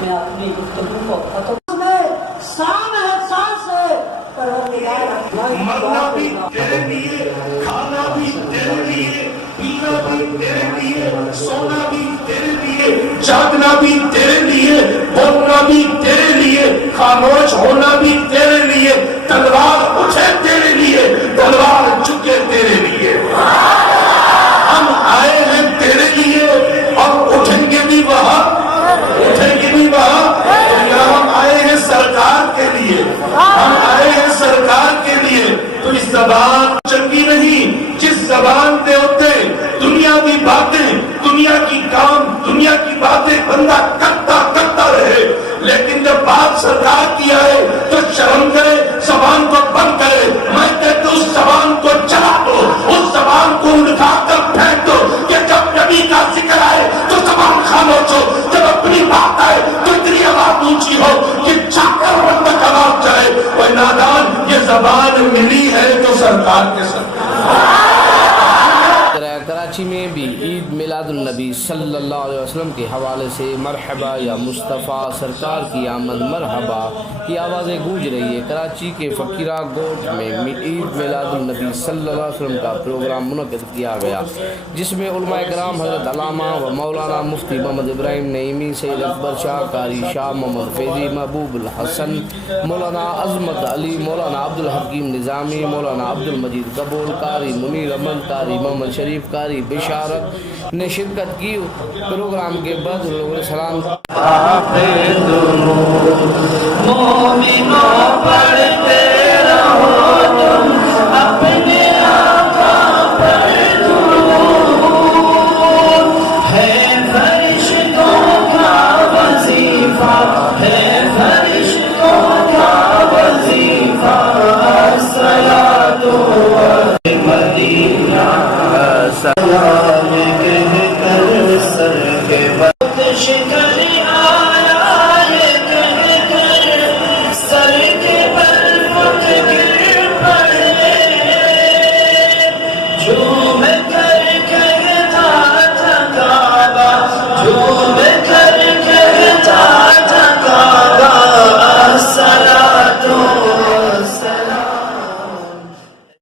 میں اپنی گفتگو کو ختم میں شان ہے سانس ہے مرنا بھی تیرے لیے، کھانا بھی تیرے لیے، پینا بھی تیرے لیے، سونا بھی تیرے لیے، جاگنا بھی تیرے لیے، بولنا بھی تیرے لیے، خاموش ہونا بھی تیرے لیے، تلوار اٹھے تیرے لیے، تلوار جھکے تیرے لیے۔ ہم آئے ہیں تیرے لیے اور اٹھیں گے بھی وہاں، اٹھیں گے بھی وہاں۔ ہم آئے ہیں سرکار کے لیے، ہم آئے ہیں سرکار کے لیے۔ تو اس زبان چنگی نہیں جس زبان پہ ہوتے دنیا کی باتیں، دنیا کی کام، دنیا کی باتیں بندہ کرتا رہے، لیکن جب بات سرکار کی آئے تو شرم کرے، زبان کو بند کرے۔ میں کہتا ہوں اس زبان کو چلا دو، اس زبان کو اٹھا کر پھینک دو کہ جب نبی کا ذکر آئے تو زبان خاموش ہو، جب اپنی بات آئے تو اتنی آواز اونچی ہو کہ چاکر بن تک آواز جائے۔ وہ نادان، یہ زبان ملی ہے تو سرکار کے ساتھ۔ کراچی میں بھی عید میلاد النبی صلی اللہ علیہ وسلم کے حوالے سے مرحبا یا مصطفیٰ سرکار کی آمد مرحبا کی آوازیں گونج رہی ہے۔ کراچی کے فقیرہ گوٹ میں عید میلاد النبی صلی اللہ علیہ وسلم کا پروگرام منعقد کیا گیا، جس میں علماء کرام حضرت علامہ و مولانا مفتی محمد ابراہیم نعیمی، سید اکبر شاہ قاری، شاہ محمد فیضی، محبوب الحسن، مولانا عظمت علی، مولانا عبدالحکیم نظامی، مولانا عبدالمجید قبول قاری، منیر احمد قاری، محمد شریف قاری بشارت نے شرکت کی۔ پروگرام کے بعد لوگوں نے سلام مومنوں پڑھتے رہو تم اپنے